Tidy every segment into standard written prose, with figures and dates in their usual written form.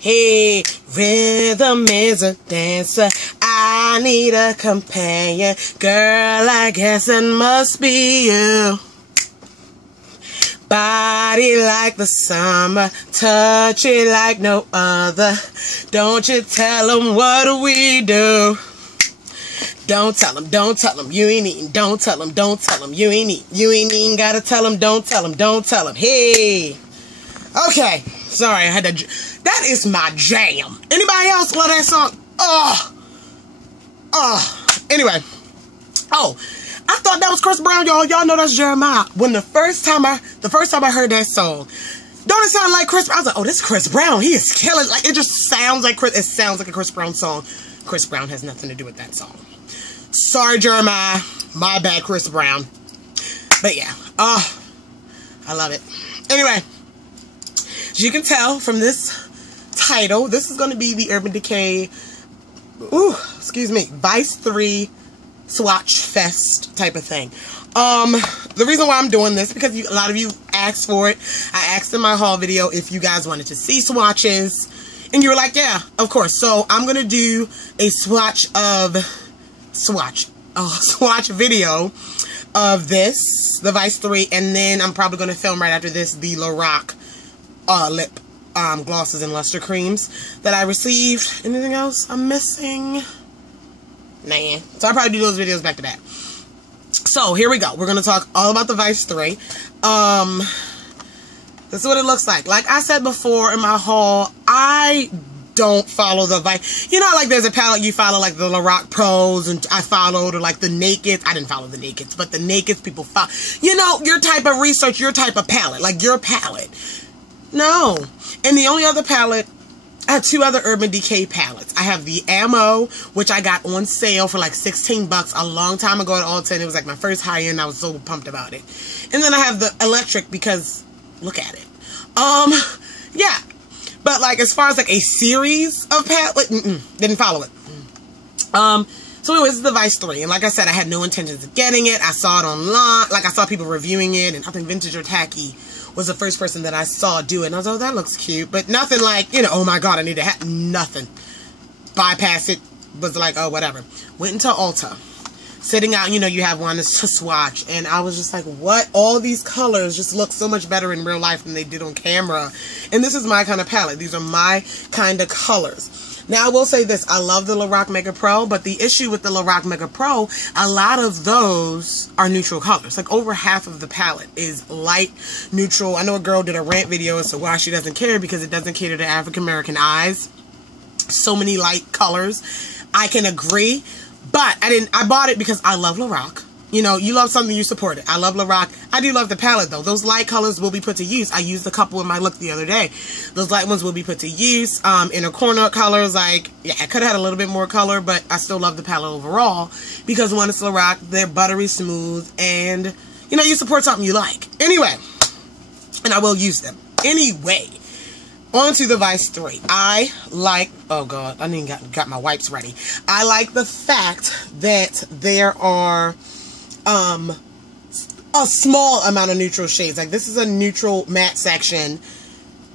Hey, rhythm is a dancer. I need a companion. Girl, I guess it must be you. Body like the summer, touch it like no other. Don't you tell 'em what we do. Don't tell 'em you ain't eating. Don't tell 'em you ain't eating. You ain't even gotta tell 'em, don't tell 'em. Hey. Okay, sorry, I had to. That is my jam. Anybody else love that song? Anyway. Oh, I thought that was Chris Brown, y'all. Y'all know that's Jeremiah. When the first time I heard that song, don't it sound like Chris Brown? I was like, oh, this is Chris Brown. He is killing. Like, it just sounds like Chris. It sounds like a Chris Brown song. Chris Brown has nothing to do with that song. Sorry, Jeremiah. My bad, Chris Brown. But yeah, I love it. Anyway, as you can tell from this title, this is going to be the Urban Decay, Vice 3 Swatch Fest type of thing. The reason why I'm doing this, because a lot of you asked for it. I asked in my haul video if you guys wanted to see swatches, and you were like, yeah, of course. So I'm going to do a swatch video of this, the Vice 3, and then I'm probably going to film right after this the Lorac lip glosses and luster creams that I received. Anything else I'm missing? Nah. So I'll probably do those videos back to back. So here we go. We're going to talk all about the Vice 3. This is what it looks like. Like I said before in my haul, I don't follow the Vice. You know, like there's a palette you follow, like the Lorac Pros, and I followed, or like the Nakeds. I didn't follow the Nakeds, but the Nakeds people follow. You know, your type of research, your type of palette, like your palette. No. And the only other palette, I have two other Urban Decay palettes. I have the Ammo, which I got on sale for like 16 bucks a long time ago at Ulta, and it was like my first high-end. I was so pumped about it. And then I have the Electric because, look at it. Yeah. But like as far as like a series of palette, didn't follow it. So anyways, this is the Vice 3. And like I said, I had no intentions of getting it. I saw it online. Like I saw people reviewing it, and I think Vintage or Tacky was the first person that I saw do it. And I was like, oh, that looks cute. But nothing like, you know, oh my God, I need to have nothing. Bypass it. Was like, oh, whatever. Went into Ulta. Sitting out, you know, you have one to swatch. And I was just like, what? All these colors just look so much better in real life than they did on camera. And this is my kind of palette. These are my kind of colors. Now, I will say this. I love the Lorac Mega Pro, but the issue with the Lorac Mega Pro, a lot of those are neutral colors. Like, over half of the palette is light neutral. I know a girl did a rant video as to why she doesn't care, because it doesn't cater to African-American eyes. So many light colors. I can agree, but I bought it because I love Lorac. You know, you love something, you support it. I love Lorac. I do love the palette, though. Those light colors will be put to use. I used a couple in my look the other day. Those light ones will be put to use. Inner corner colors, like, yeah, I could have had a little bit more color, but I still love the palette overall. Because when it's Lorac, they're buttery smooth, and, you know, you support something you like. Anyway, and I will use them. Anyway, on to the Vice 3. I like, oh God, I didn't even got my wipes ready. I like the fact that there are a small amount of neutral shades. Like, this is a neutral matte section,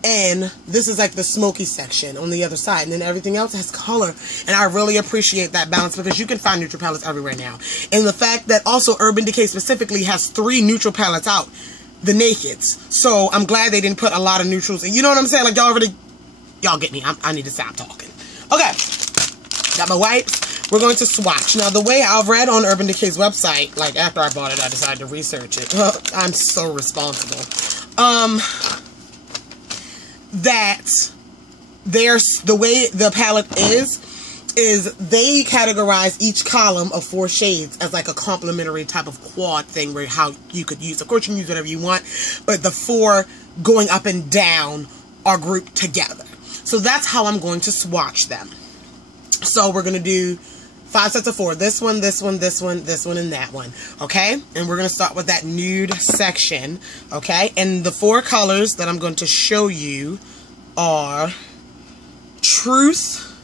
and this is like the smoky section on the other side, and then everything else has color. And I really appreciate that balance, because you can find neutral palettes everywhere now. And the fact that also Urban Decay specifically has 3 neutral palettes out, the Nakeds. So I'm glad they didn't put a lot of neutrals. And you know what I'm saying? Like, y'all get me. I need to stop talking. Okay, got my wipes. We're going to swatch. Now, the way I've read on Urban Decay's website, like, after I bought it, I decided to research it. I'm so responsible. That the way the palette is they categorize each column of 4 shades as like a complementary type of quad thing, where how you could use, of course you can use whatever you want, but the 4 going up and down are grouped together. So that's how I'm going to swatch them. So we're going to do 5 sets of 4. This one, this one, this one, this one, and that one. Okay? And we're going to start with that nude section. Okay? And the 4 colors that I'm going to show you are Truth,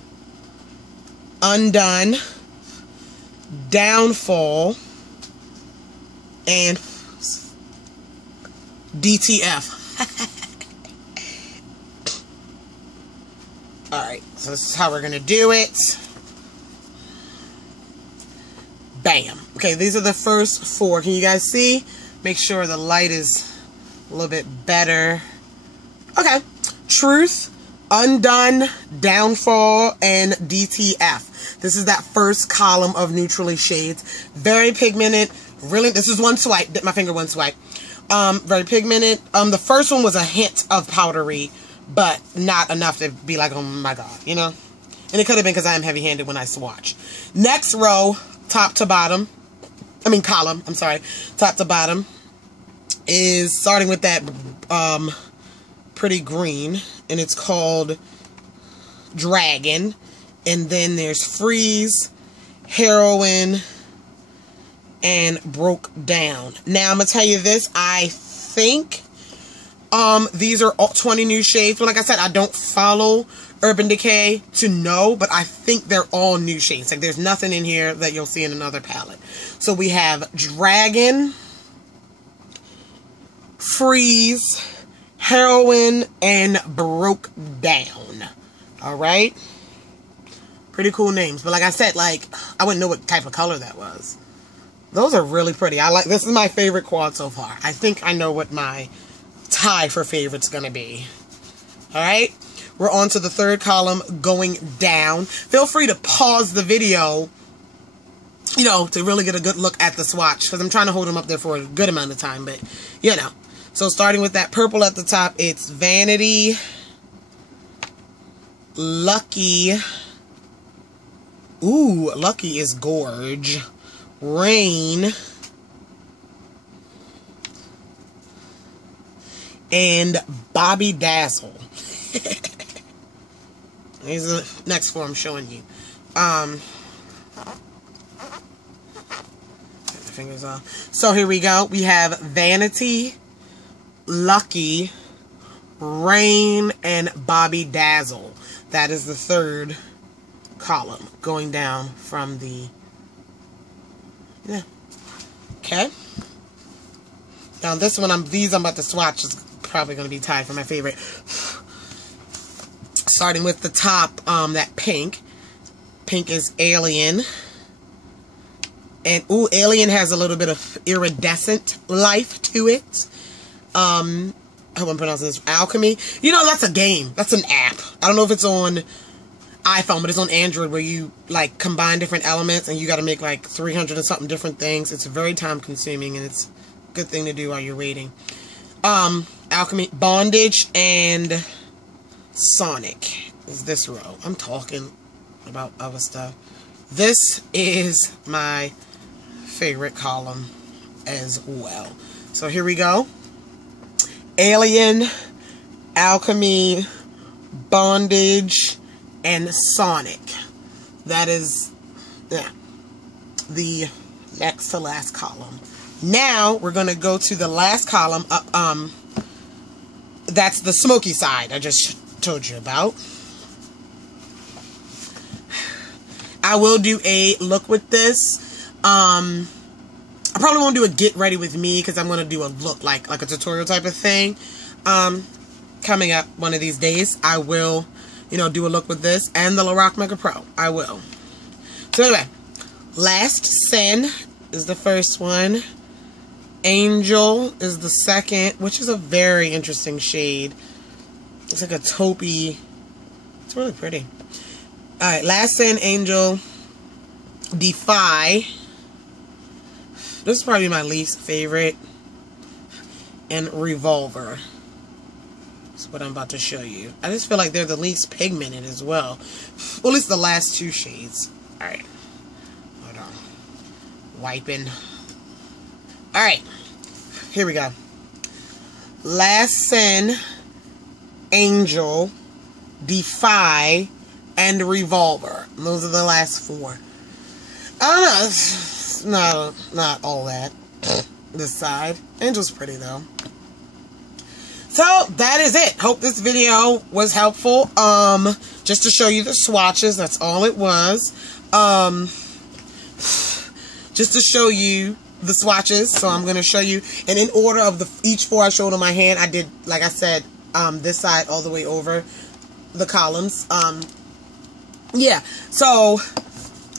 Undone, Downfall, and DTF. Alright, so this is how we're going to do it. Bam. Okay, these are the first 4. Can you guys see? Make sure the light is a little bit better. Okay. Truth, Undone, Downfall, and DTF. This is that first column of neutrally shades. Very pigmented. Really, this is one swipe. Dip my finger one swipe. Very pigmented. The first one was a hint of powdery, but not enough to be like, oh my god, you know? And it could have been because I am heavy-handed when I swatch. Next row, top to bottom. I mean column, I'm sorry. Top to bottom is starting with that pretty green, and it's called Dragon. And then there's Freeze, Heroine, and Broke Down. Now I'm gonna tell you this, I think these are all 20 new shades, but like I said, I don't follow Urban Decay to know, but I think they're all new shades. Like, there's nothing in here that you'll see in another palette. So we have Dragon, Freeze, Heroine, and Broke Down. Alright? Pretty cool names. But like I said, like, I wouldn't know what type of color that was. Those are really pretty. This is my favorite quad so far. I think I know what my tie for favorite's gonna be. Alright? We're on to the third column, going down. Feel free to pause the video, you know, to really get a good look at the swatch, because I'm trying to hold them up there for a good amount of time, but, you know. So starting with that purple at the top, it's Vanity, Lucky, ooh, Lucky is gorge, Rain, and Bobby Dazzle. Here's the next 4 I'm showing you. Fingers off. So here we go. We have Vanity, Lucky, Rain, and Bobby Dazzle. That is the third column going down from the... Yeah. Okay. Now this one, these I'm about to swatch is probably going to be tied for my favorite. Starting with the top, that pink. Pink is Alien. And, ooh, Alien has a little bit of iridescent life to it. I hope I'm pronouncing this. Alchemy. You know, that's a game. That's an app. I don't know if it's on iPhone, but it's on Android, where you, like, combine different elements and you got to make, like, 300 and something different things. It's very time consuming, and it's a good thing to do while you're waiting. Alchemy, Bondage, and Sonic is this row. I'm talking about other stuff. This is my favorite column as well. So here we go. Alien, Alchemy, Bondage, and Sonic. That is, yeah, the next to last column. Now we're going to go to the last column. That's the smoky side I just told you about. I will do a look with this. I probably won't do a get ready with me, because I'm going to do a look, like a tutorial type of thing. Coming up one of these days, I will, you know, do a look with this and the Lorac Mega Pro. I will. So anyway, Last Sin is the first one. Angel is the second, which is a very interesting shade. It's like a taupey. It's really pretty. Alright, Last Sin, Angel, Defy. This is probably my least favorite. And Revolver. That's what I'm about to show you. I just feel like they're the least pigmented as well. Well, at least the last 2 shades. Alright. Hold on. Wiping. Alright. Here we go. Last Sin, Angel, Defy, and Revolver. And those are the last 4. I don't know. It's not all that. This side. Angel's pretty though. So that is it. Hope this video was helpful. Just to show you the swatches. That's all it was. Just to show you the swatches. So I'm going to show you. And in order of each 4 I showed on my hand, I did, like I said, this side all the way over. the columns. Yeah, so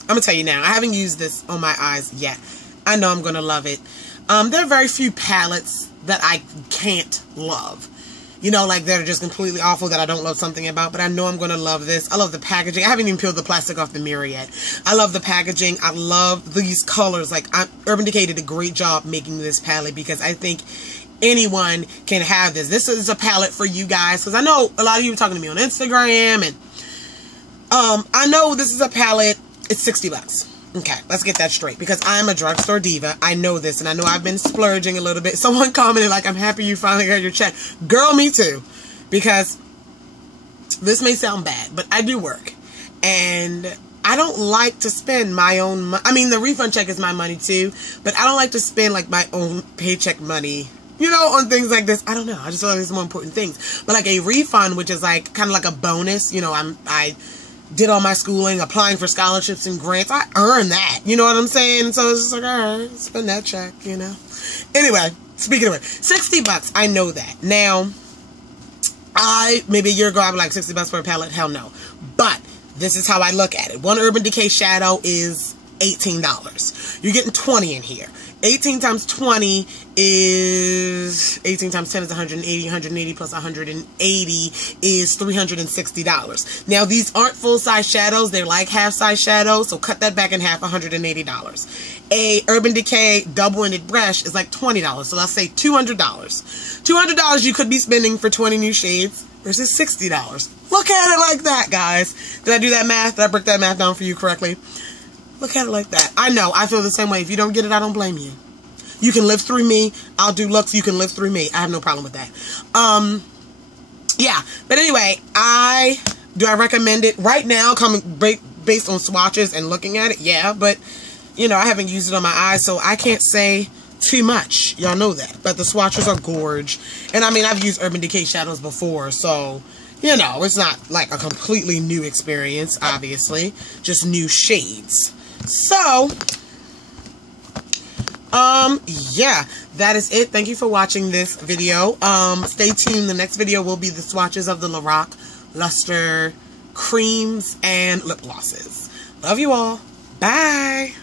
I'm gonna tell you now, I haven't used this on my eyes yet. I know I'm gonna love it. There are very few palettes that I can't love. You know, like, they're just completely awful that I don't love something about, but I know I'm going to love this. I love the packaging. I haven't even peeled the plastic off the mirror yet. I love the packaging. I love these colors. Like, Urban Decay did a great job making this palette, because I think anyone can have this. This is a palette for you guys, because I know a lot of you are talking to me on Instagram, and I know this is a palette. It's $60. Okay, let's get that straight, because I'm a drugstore diva. I know this, and I know I've been splurging a little bit. Someone commented, like, I'm happy you finally got your check. Girl, me too. Because this may sound bad, but I do work. And I don't like to spend my own money. I mean, the refund check is my money too, but I don't like to spend, like, my own paycheck money, you know, on things like this. I don't know. I just feel like there's more important things. But, like, a refund, which is, like, kind of like a bonus. You know, I did all my schooling, applying for scholarships and grants. I earned that. You know what I'm saying? So it's just like, all right, spend that check, you know. Anyway, speaking of it, $60. I know that. Now, maybe a year ago, I was like, $60 for a palette? Hell no. But this is how I look at it. One Urban Decay shadow is $18. You're getting 20 in here. 18 times 20 is, 18 times 10 is 180, 180 plus 180 is $360. Now, these aren't full-size shadows. They're like half-size shadows, so cut that back in half, $180. A Urban Decay double-ended brush is like $20, so let's say $200. $200 you could be spending for 20 new shades versus $60. Look at it like that, guys. Did I do that math? Did I break that math down for you correctly? Look at it like that. I know. I feel the same way. If you don't get it, I don't blame you. You can live through me. I'll do looks. You can live through me. I have no problem with that. Yeah. But anyway, do I recommend it right now, based on swatches and looking at it? Yeah. But, you know, I haven't used it on my eyes, so I can't say too much. Y'all know that. But the swatches are gorge. And, I mean, I've used Urban Decay shadows before, so, you know, it's not like a completely new experience, obviously. Just new shades. So, yeah, that is it. Thank you for watching this video. Stay tuned. The next video will be the swatches of the Lorac Luster creams and lip glosses. Love you all. Bye.